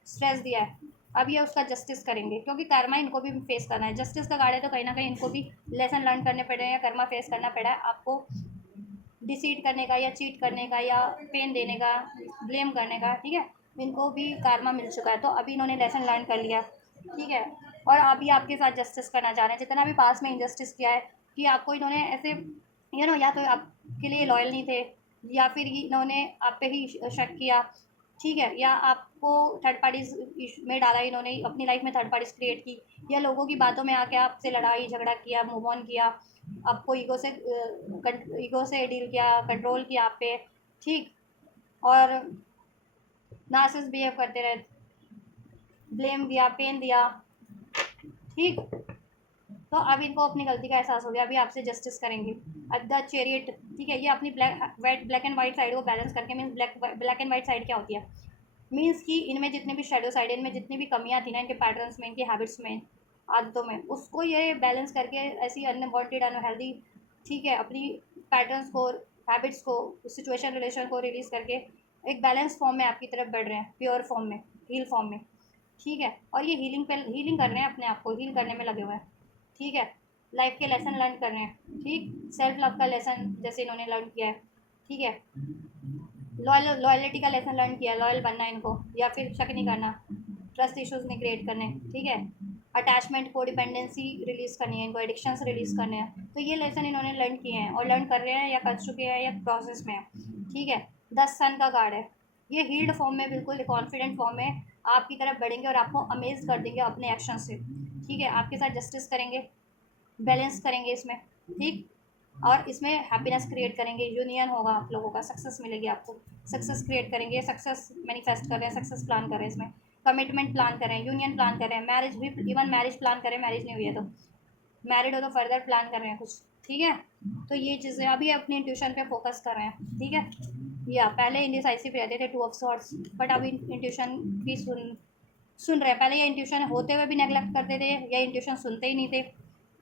स्ट्रेस दिया है, अब ये उसका जस्टिस करेंगे क्योंकि कर्मा इनको भी फेस करना है। जस्टिस का कार्ड है तो कहीं ना कहीं इनको भी लेसन लर्न करने पड़े हैं या कर्मा फेस करना पड़ा है आपको, डिसीट करने का या चीट करने का या पेन देने का, ब्लेम करने का, ठीक है, इनको भी कर्मा मिल चुका है तो अभी इन्होंने लेसन लर्न कर लिया, ठीक है। और अभी आपके साथ जस्टिस करना चाह रहे हैं, जितना भी पास में इनजस्टिस किया है कि आपको इन्होंने ऐसे या तो आपके लिए लॉयल नहीं थे, या फिर इन्होंने आप पे ही शक किया, ठीक है, या आपको थर्ड पार्टीज में डाला, इन्होंने अपनी लाइफ में थर्ड पार्टीज क्रिएट की, या लोगों की बातों में आके आपसे लड़ाई झगड़ा किया, मूव ऑन किया, आपको ईगो से डील किया, कंट्रोल किया आप पे, ठीक, और नार्सिसिस्ट बिहेव करते रहे, ब्लेम दिया, पेन दिया, ठीक। तो अब इनको अपनी गलती का एहसास हो गया, अभी आपसे जस्टिस करेंगे। अब द चैरियट, ठीक है, ये अपनी ब्लैक एंड वाइट साइड को बैलेंस करके, means black and white side क्या होती है, मीन्स कि इनमें जितने भी शेडो साइड, इनमें जितनी भी कमियां थी ना, इनके पैटर्न्स में, इनकी हैबिट्स में, आदतों में, उसको ये बैलेंस करके ऐसी अनवांटेड अनहेल्दी, ठीक है, अपनी पैटर्न्स को, हैबिट्स को, सिचुएशन रिलेशन को रिलीज करके एक बैलेंस फॉर्म में आपकी तरफ बढ़ रहे हैं, प्योर फॉर्म में, हील फॉर्म में, ठीक है। और ये हीलिंग कर रहे हैं, अपने आप को हील करने में लगे हुए हैं, ठीक है, लाइफ के लेसन लर्न कर रहे हैं, ठीक, सेल्फ लव का लेसन जैसे इन्होंने लर्न किया है, ठीक है, लॉयलिटी का लेसन लर्न किया, लॉयल बनना है इनको, या फिर शक नहीं करना, ट्रस्ट इश्यूज नहीं क्रिएट करने, ठीक है, अटैचमेंट को डिपेंडेंसी रिलीज करनी है इनको, एडिक्शंस रिलीज करने हैं, तो ये लेसन इन्होंने लर्न किए हैं और लर्न कर रहे हैं या कर चुके हैं या प्रोसेस में है, ठीक है। 10 सन का कार्ड है, ये हील्ड फॉर्म में, बिल्कुल कॉन्फिडेंट फॉर्म में आपकी तरफ बढ़ेंगे और आपको अमेज कर देंगे अपने एक्शन से, ठीक है, आपके साथ जस्टिस करेंगे, बैलेंस करेंगे इसमें, ठीक, और इसमें हैप्पीनेस क्रिएट करेंगे, यूनियन होगा आप लोगों का, सक्सेस मिलेगी आपको, सक्सेस क्रिएट करेंगे, सक्सेस मैनिफेस्ट कर रहे हैं, सक्सेस प्लान कर रहे हैं, इसमें कमिटमेंट प्लान कर रहे हैं, यूनियन प्लान कर रहे हैं, मैरिज भी, इवन मैरिज प्लान करें, मैरिज नहीं हुई है तो, मैरिड हो तो फर्दर प्लान कर रहे हैं कुछ, ठीक है। तो ये चीज़ें अभी अपनी इंट्यूशन पे फोकस कर रहे हैं, ठीक है। या पहले इंडिसाइसिव रहते थे, 2 ऑफ सॉर्ड्स, बट अभी इंट्यूशन भी सुन रहे हैं। पहले ये इंट्यूशन होते हुए भी नेगलेक्ट करते थे, या इंट्यूशन सुनते ही नहीं थे,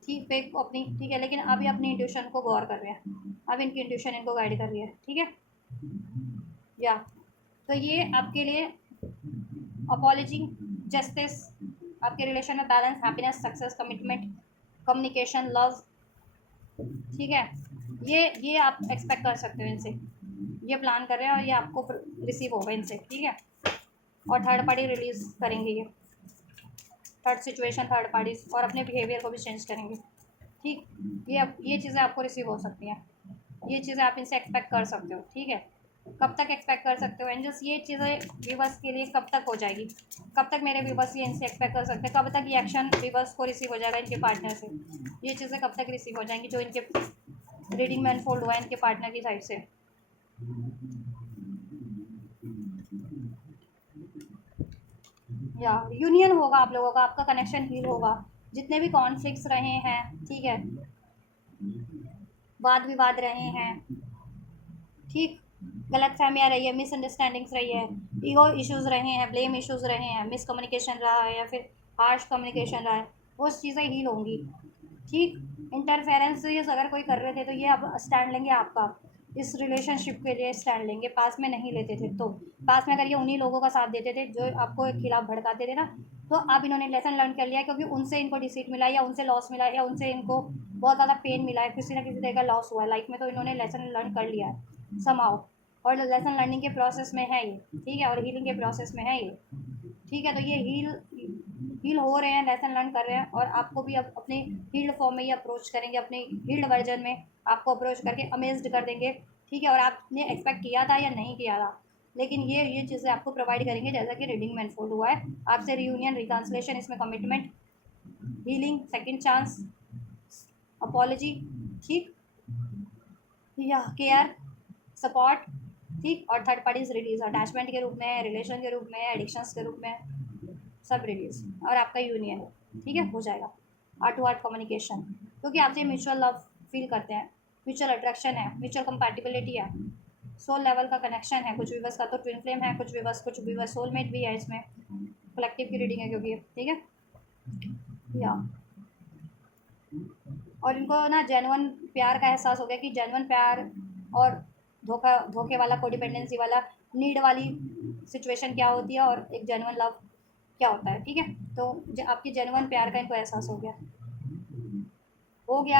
ठीक, पे अपनी, ठीक है, लेकिन अभी अपनी इंट्यूशन को गौर कर रहे हैं, अब इनकी इंट्यूशन इनको गाइड कर रही है, ठीक है। या तो ये आपके लिए अपॉलॉजी, जस्टिस, आपके रिलेशन में balance, happiness, success, commitment, communication, love, ठीक है, ये आप एक्सपेक्ट कर सकते हो इनसे, ये प्लान कर रहे हैं और ये आपको रिसीव होगा इनसे, ठीक है। और थर्ड पार्टी रिलीज करेंगे, ये थर्ड सिचुएशन, थर्ड पार्टी, और अपने बिहेवियर को भी चेंज करेंगे, ठीक। ये चीज़ें आपको रिसीव हो सकती हैं, ये चीज़ें आप इनसे एक्सपेक्ट कर सकते हो, ठीक है। कब तक एक्सपेक्ट कर सकते हो एंजल्स, ये चीज़ें व्यूवर्स के लिए कब तक हो जाएगी, कब तक मेरे व्यूवर्स ये इनसे एक्सपेक्ट कर सकते हैं, कब तक ये एक्शन व्यूवर्स को रिसीव हो जाएगा इनके पार्टनर से, ये चीज़ें कब तक रिसीव हो जाएंगी जो इनके रीडिंग में अनफोल्ड हुआ है इनके पार्टनर की साइड से। या यूनियन होगा आप लोगों का, आपका कनेक्शन हील होगा, जितने भी कॉन्फ्लिक्ट्स रहे हैं, ठीक है, वाद विवाद रहे हैं, ठीक, गलत फहमियाँ रही है, मिसअंडरस्टैंडिंग्स रही है, ईगो इश्यूज़ रहे हैं, ब्लेम इश्यूज़ रहे हैं, मिसकम्युनिकेशन रहा है या फिर हार्श कम्युनिकेशन रहा है, वो चीज़ें हील होंगी, ठीक। इंटरफेरेंस ये अगर कोई कर रहे थे तो ये अब स्टैंड लेंगे आपका, इस रिलेशनशिप के लिए स्टैंड लेंगे, पास में नहीं लेते थे तो, पास में अगर ये उन्हीं लोगों का साथ देते थे जो आपको खिलाफ भड़काते थे ना, तो अब इन्होंने लेसन लर्न कर लिया क्योंकि उनसे इनको डिसीट मिला, या उनसे लॉस मिला, या उनसे इनको बहुत ज़्यादा पेन मिला है, किसी ना किसी तरह का लॉस हुआ है लाइफ में, तो इन्होंने लेसन लर्न कर लिया है समाओ, और लेसन लर्निंग के प्रोसेस में है ये, ठीक है, और हीलिंग के प्रोसेस में है ये, ठीक है। तो ये हील हील हो रहे हैं, लेसन लर्न कर रहे हैं, और आपको भी अब अपने हील्ड फॉर्म में ही अप्रोच करेंगे, अपने हील्ड वर्जन में आपको अप्रोच करके अमेज्ड कर देंगे, ठीक है। और आपने एक्सपेक्ट किया था या नहीं किया था, लेकिन ये चीज़ें आपको प्रोवाइड करेंगे जैसा कि रीडिंग में अनफोल्ड हुआ है आपसे। रियूनियन, रिकॉन्सिलेशन, इसमें commitment, healing, second chance, apology, ठीक, या केयर, सपोर्ट, ठीक, और थर्ड पार्टीज रिलीज अटैचमेंट के रूप में, रिलेशन के रूप में, एडिक्शंस के रूप में, सब रिलीज, और आपका यूनियन, ठीक है, हो जाएगा। आर्ट टू आर्ट कम्युनिकेशन, क्योंकि आपसे म्यूचुअल लव फील करते हैं, म्यूचुअल अट्रैक्शन है, म्यूचुअल कंपैटिबिलिटी है, सोल लेवल का कनेक्शन है। कुछ व्यूवर्स का तो ट्विन फ्लेम है, कुछ व्यूवर्स सोलमेट भी है इसमें, कलेक्टिव की रीडिंग है क्योंकि, ठीक है, या। और इनको ना जेन्युइन प्यार का एहसास हो गया कि जेन्युइन प्यार और धोखे वाला, कोडिपेंडेंसी वाला, नीड वाली सिचुएशन क्या होती है, और एक जेन्युइन लव क्या होता है, ठीक है। तो आपकी जेन्युइन प्यार का इनको एहसास हो गया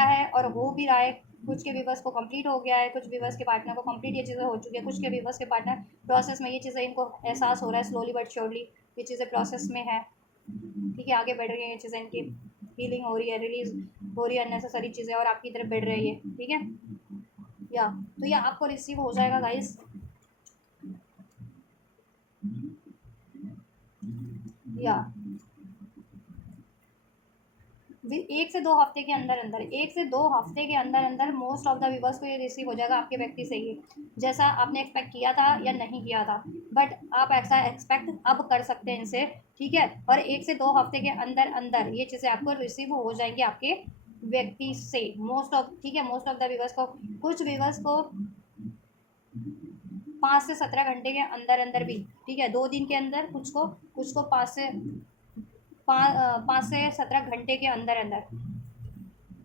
है, और हो भी रहा है। कुछ के व्यूवर्स को कंप्लीट हो गया है, कुछ व्यूवर्स के पार्टनर को कंप्लीट ये चीज़ें हो चुकी है, कुछ के व्यूवर्स के पार्टनर प्रोसेस में, ये चीज़ें इनको एहसास हो रहा है स्लोली बट श्योरली, ये चीज़ें प्रोसेस में है, ठीक है, आगे बढ़ रही है ये चीज़ें, इनकी हीलिंग हो रही है, रिलीज हो रही है अननेसेसरी चीज़ें, और आपकी तरफ बढ़ रही है, ठीक है, या। तो ये आपको रिसीव हो जाएगा गाइस, या 1 से 2 हफ्ते के अंदर अंदर मोस्ट ऑफ द व्यूवर्स को ये रिसीव हो जाएगा आपके व्यक्ति से ही, जैसा आपने एक्सपेक्ट किया था या नहीं किया था, बट आप ऐसा एक्सपेक्ट अब कर सकते हैं इनसे, ठीक है। और 1 से 2 हफ्ते के अंदर अंदर ये चीज़ें आपको रिसीव हो जाएंगी आपके व्यक्ति से, मोस्ट ऑफ, ठीक है, मोस्ट ऑफ द व्यूवर्स को। कुछ व्यूवर्स को 5 से 17 घंटे के अंदर अंदर भी, ठीक है, 2 दिन के अंदर, कुछ को 5 से 17 घंटे के अंदर अंदर,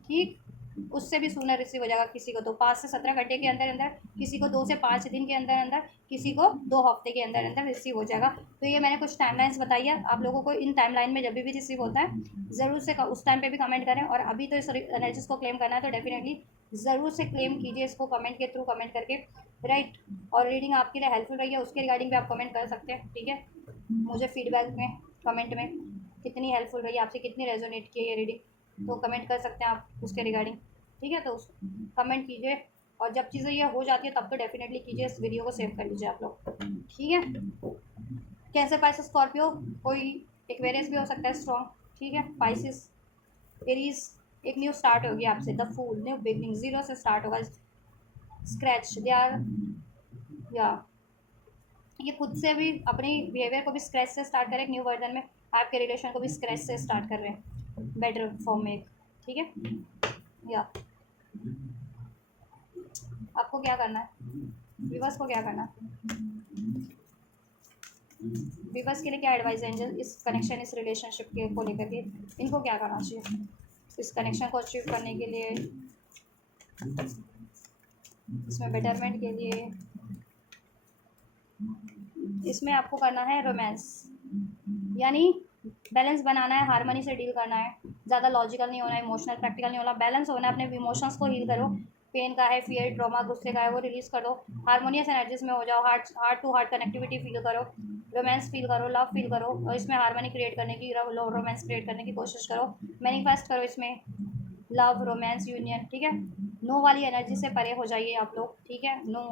ठीक, उससे भी सूनर रिसीव हो जाएगा किसी को तो 5 से 17 घंटे के अंदर अंदर, किसी को 2 से 5 दिन के अंदर अंदर, किसी को 2 हफ्ते के अंदर अंदर रिसीव हो जाएगा। तो ये मैंने कुछ टाइमलाइंस बताई है आप लोगों को, इन टाइमलाइन में जब भी रिसीव होता है ज़रूर से उस टाइम पे भी कमेंट करें, और अभी तो इस एनर्जीज को क्लेम करना है तो डेफिनेटली ज़रूर से क्लेम कीजिए इसको कमेंट के थ्रू, कमेंट करके, राइट। और रीडिंग आपके लिए हेल्पफुल रही है उसके रिगार्डिंग भी आप कमेंट कर सकते हैं, ठीक है, मुझे फीडबैक में, कमेंट में कितनी हेल्पफुल रही, आपसे कितनी रेजोनेट की है ये रीडिंग, तो कमेंट कर सकते हैं आप उसके रिगार्डिंग, ठीक है। तो उस कमेंट कीजिए, और जब चीज़ें ये हो जाती है तब तो डेफिनेटली कीजिए, इस वीडियो को सेव कर लीजिए आप लोग, ठीक है। कैसे पाइसिस स्कॉर्पियो, कोई एक्वेरियस भी हो सकता है स्ट्रॉन्ग, ठीक है, पाइसिस, एरीज, एक न्यू स्टार्ट होगी आपसे, the fool, new beginning, zero से स्टार्ट होगा, स्क्रैच दे आर, या ये खुद से भी अपनी बिहेवियर को भी स्क्रैच से स्टार्ट करें, न्यू वर्जन में आपके रिलेशन को भी स्क्रैच से स्टार्ट कर रहे हैं, बेटर फॉर्म में, ठीक है, या। आपको क्या करना है, विवर्स को क्या करना है, विवर्स के लिए क्या एडवाइस है एंजल इस कनेक्शन, इस रिलेशनशिप के को लेकर के, इनको क्या करना चाहिए इस कनेक्शन को अचीव करने के लिए, इसमें बेटरमेंट के लिए, इसमें आपको करना है रोमांस, यानी बैलेंस बनाना है, हारमोनी से डील करना है, ज़्यादा लॉजिकल नहीं होना है, इमोशनल प्रैक्टिकल नहीं होना, बैलेंस होना है, अपने इमोशंस को हील करो, पेन का है, फियर, ट्रॉमा, गुस्से का है, वो रिलीज़ करो, हारमोनियस एनर्जीज में हो जाओ, heart to heart connectivity feel करो, रोमांस फील करो, लव फील करो, और इसमें हारमोनी क्रिएट करने की, रोमांस क्रिएट करने की कोशिश करो, मैनिफेस्ट करो इसमें लव, रोमांस, यूनियन, ठीक है। नो वाली एनर्जी से परे हो जाइए आप लोग, ठीक है। नो,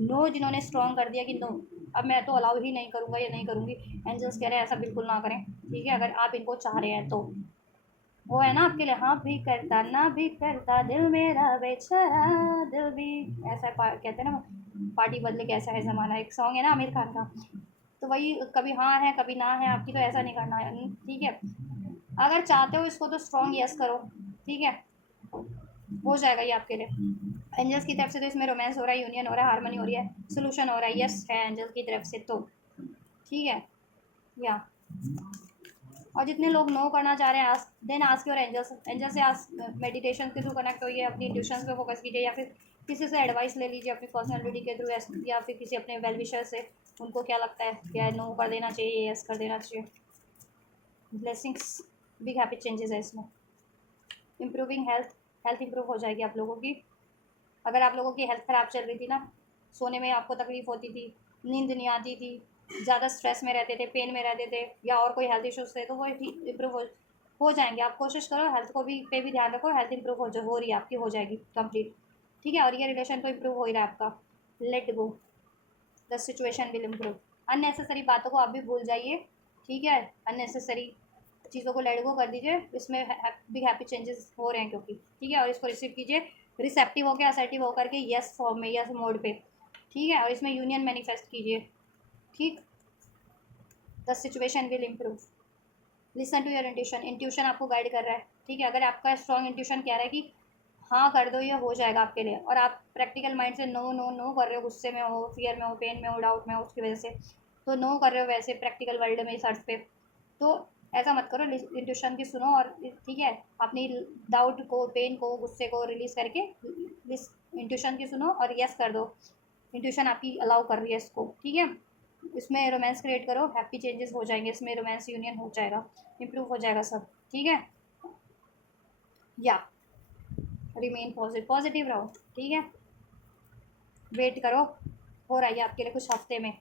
नो जिन्होंने स्ट्रॉन्ग कर दिया कि नो अब मैं तो अलाउ ही नहीं करूँगा, ये नहीं करूँगी, एंजल्स कह रहे हैं ऐसा बिल्कुल ना करें, ठीक है, अगर आप इनको चाह रहे हैं तो। वो है ना आपके लिए, हाँ भी करता ना भी करता दिल मेरा बेचारा, दिल भी ऐसा कहते हैं ना, पार्टी बदले कैसा है ज़माना, एक सॉन्ग है ना आमिर खान का, तो वही कभी हाँ है कभी ना है आपकी, तो ऐसा नहीं करना है, ठीक है। अगर चाहते हो इसको तो स्ट्रॉन्ग यस करो, ठीक है, हो जाएगा ये आपके लिए। एंजल्स की तरफ से तो इसमें रोमांस हो रहा है, यूनियन हो रहा है, हारमोनी हो रही है, सोल्यूशन हो रहा है, यस है एंजल्स की तरफ से तो, ठीक है, या। और जितने लोग नो करना चाह रहे हैं then ask your angels, angel से मेडिटेशन के थ्रू कनेक्ट होइए, अपनी ट्यूशंस पे फोकस कीजिए, या फिर किसी से एडवाइस ले लीजिए अपनी पर्सनल रीडिंग के थ्रू, या फिर किसी अपने वेल विशर से, उनको क्या लगता है, क्या नो कर देना चाहिए, यस कर देना चाहिए। ब्लेसिंग्स, बिग हैप्पी चेंजेस है इसमें। इम्प्रूविंग हेल्थ, हेल्थ इंप्रूव हो जाएगी आप लोगों की। अगर आप लोगों की हेल्थ ख़राब चल रही थी ना, सोने में आपको तकलीफ़ होती थी, नींद नहीं आती थी, ज़्यादा स्ट्रेस में रहते थे, पेन में रहते थे, या और कोई हेल्थ इश्यूज़ थे, तो वो इम्प्रूव हो जाएंगे। आप कोशिश करो, हेल्थ को भी पे भी ध्यान रखो, हेल्थ इंप्रूव हो रही है आपकी, हो जाएगी कंप्लीट। ठीक है, और ये रिलेशन तो इम्प्रूव हो ही रहा है आपका। Let go, the situation will improve. Unnecessary बातों को आप भी भूल जाइए। ठीक है, अननेसेसरी चीज़ों को लेट गो कर दीजिए। इसमें बिग हैप्पी चेंजेस हो रहे हैं क्योंकि, ठीक है। और इसको रिसीव कीजिए रिसेप्टिव होकर, असर्टिव होकर के, यस फॉर्म में, यस मोड पे। ठीक है, और इसमें यूनियन मैनिफेस्ट कीजिए। ठीक, the situation will improve. Listen to your intuition, intuition आपको गाइड कर रहा है। ठीक है, अगर आपका स्ट्रॉन्ग इंट्यूशन कह रहा है कि हाँ कर दो, ये हो जाएगा आपके लिए, और आप प्रैक्टिकल माइंड से नो नो नो कर रहे हो, गुस्से में हो, फियर में हो, पेन में हो, डाउट में हो, उसकी वजह से तो नो कर रहे हो वैसे प्रैक्टिकल वर्ल्ड में इस अर्थ पे, तो ऐसा मत करो। इंट्यूशन की सुनो, और ठीक है, अपनी डाउट को, पेन को, गुस्से को रिलीज करके इंट्यूशन की सुनो और यस कर दो। इंट्यूशन आपकी अलाउ कर रही है इसको। ठीक है, इसमें रोमांस क्रिएट करो, हैप्पी चेंजेस हो जाएंगे, इसमें रोमांस यूनियन हो जाएगा, इम्प्रूव हो जाएगा सब। ठीक है, या रिमेन पॉजिटिव, पॉजिटिव रहो। ठीक है, वेट करो, हो रहा है आपके लिए कुछ हफ्ते में,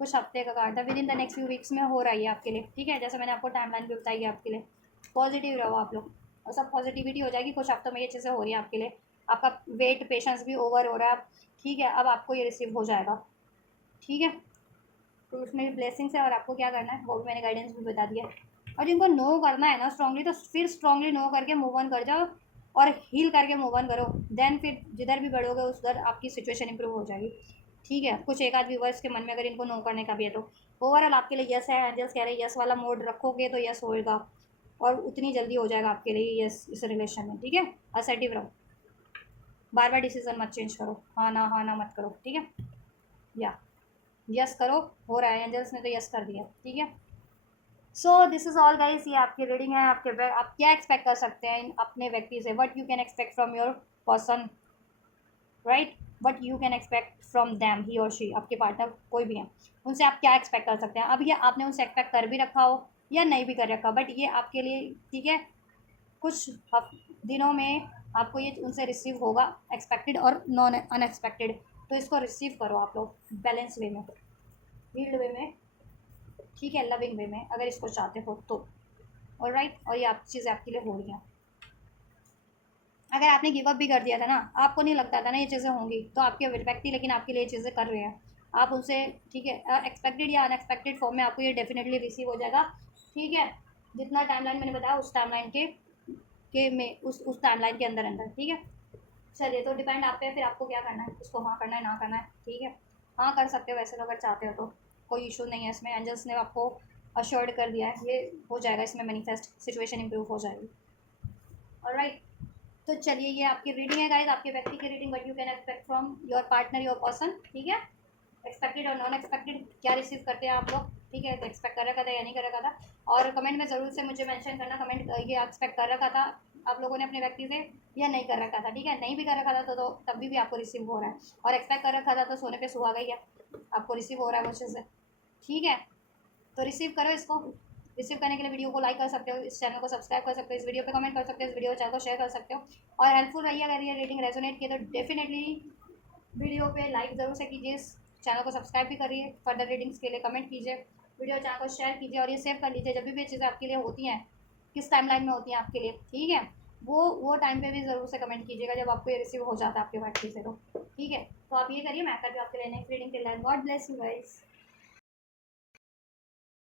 कुछ हफ्ते का कार्ड था, with in the next few weeks में हो रहा है आपके लिए। ठीक है, जैसे मैंने आपको टाइमलाइन भी बताई है आपके लिए। पॉजिटिव रहो आप लोग, और सब पॉजिटिविटी हो जाएगी। कुछ हफ्तों में ये चीज़ें हो रही हैं आपके लिए, आपका वेट पेशेंस भी ओवर हो रहा है। ठीक है, अब आपको ये रिसीव हो जाएगा। ठीक है, तो उसमें भी ब्लेसिंग्स है, और आपको क्या करना है वो भी मैंने गाइडेंस भी बता दिया। और जिनको नो करना है ना स्ट्रांगली, तो फिर स्ट्रांगली नो करके मूव ऑन कर जाओ, और हील करके मूव ऑन करो। देन फिर जिधर भी बढ़ोगे उधर आपकी सिचुएशन इंप्रूव हो जाएगी। ठीक है, कुछ एक आध व्यूवर्स के मन में अगर इनको नो करने का भी है, तो ओवरऑल आपके लिए यस है। एंजल्स कह रहे हैं यस वाला मोड रखोगे तो यस होएगा, और उतनी जल्दी हो जाएगा आपके लिए यस इस रिलेशन में। ठीक है, असर्टिव रहो, बार बार डिसीजन मत चेंज करो, हाँ ना मत करो। ठीक है, या यस करो, हो रहा है, एंजल्स ने तो यस कर दिया। ठीक है, so this is all guys, ये आपकी रीडिंग है। आप क्या एक्सपेक्ट कर सकते हैं अपने व्यक्ति से, what you can expect from your person, right, what you can expect from them, he और शी, आपके पार्टनर कोई भी है, उनसे आप क्या एक्सपेक्ट कर सकते हैं। अब ये आपने उनसे एक्सपेक्ट कर भी रखा हो या नहीं भी कर रखा, बट ये आपके लिए, ठीक है, कुछ दिनों में आपको ये उनसे रिसीव होगा, एक्सपेक्टेड और नॉन अनएक्सपेक्टेड। तो इसको रिसीव करो आप लोग बैलेंस वे में, हील्ड वे में। ठीक है, लविंग वे में, अगर इसको चाहते हो तो। ऑलराइट, और ये आप चीज़ें आपके लिए हो रही हैं। अगर आपने गिव अप भी कर दिया था ना, आपको नहीं लगता था ना ये चीज़ें होंगी, तो आपके व्यक्ति लेकिन आपके लिए ये चीज़ें कर रहे हैं, आप उनसे, ठीक है, एक्सपेक्टेड या अनएक्सपेक्टेड फॉर्म में आपको ये डेफिनेटली रिसीव हो जाएगा। ठीक है, जितना टाइमलाइन मैंने बताया उस टाइमलाइन के में उस टाइमलाइन के अंदर अंदर। ठीक है, चलिए, तो डिपेंड आप पे है फिर आपको क्या करना है, इसको हाँ करना है ना करना है। ठीक है, हाँ कर सकते हो वैसे तो, अगर चाहते हो तो कोई इशू नहीं है इसमें। एंजल्स ने आपको अश्योर्ड कर दिया है, ये हो जाएगा इसमें मैनिफेस्ट, सिचुएशन इंप्रूव हो जाएगी। ऑलराइट, तो चलिए, ये आपकी रीडिंग है गाइस, आपके व्यक्ति की reading, what you can expect from your partner, your person. ठीक है, एक्सपेक्टेड और नॉन एक्सपेक्टेड क्या रिसीव करते हैं आप लोग। ठीक है, तो एक्सपेक्ट कर रखा था या नहीं कर रखा था, और कमेंट में ज़रूर से मुझे मेंशन करना, कमेंट ये एक्सपेक्ट कर रखा था आप लोगों ने अपने व्यक्ति से या नहीं कर रखा था। ठीक है, नहीं भी कर रखा था तो तब भी आपको रिसीव हो रहा है, और एक्सपेक्ट कर रखा था तो सोने पे सुहागा ही है, आपको रिसीव हो रहा है वो चीज़। ठीक है, तो रिसीव करो इसको। रिसीव करने के लिए वीडियो को लाइक कर सकते हो, इस चैनल को सब्सक्राइब कर सकते हो, इस वीडियो पे कमेंट कर सकते हो, इस वीडियो चैनल को शेयर कर सकते हो, और हेल्पफुल रही अगर ये रीडिंग रेजोनेट किए तो डेफिनेटली वीडियो पे लाइक ज़रूर से कीजिए, इस चैनल को सब्सक्राइब भी करिए, फर्दर रीडिंग्स के लिए कमेंट कीजिए, वीडियो चैनल को शेयर कीजिए, और ये सेव कर लीजिए जब भी ये चीज़ें आपके लिए होती हैं, किस टाइमलाइन में होती हैं आपके लिए। ठीक है, वो टाइम पे भी ज़रूर से कमेंट कीजिएगा जब आपको ये रिसीव हो जाता है आपके व्यक्ति से। तो ठीक है, तो आप ये करिए, मैं कर दूँ आपके लिए नेक्स्ट रीडिंग के लिए। God bless you guys.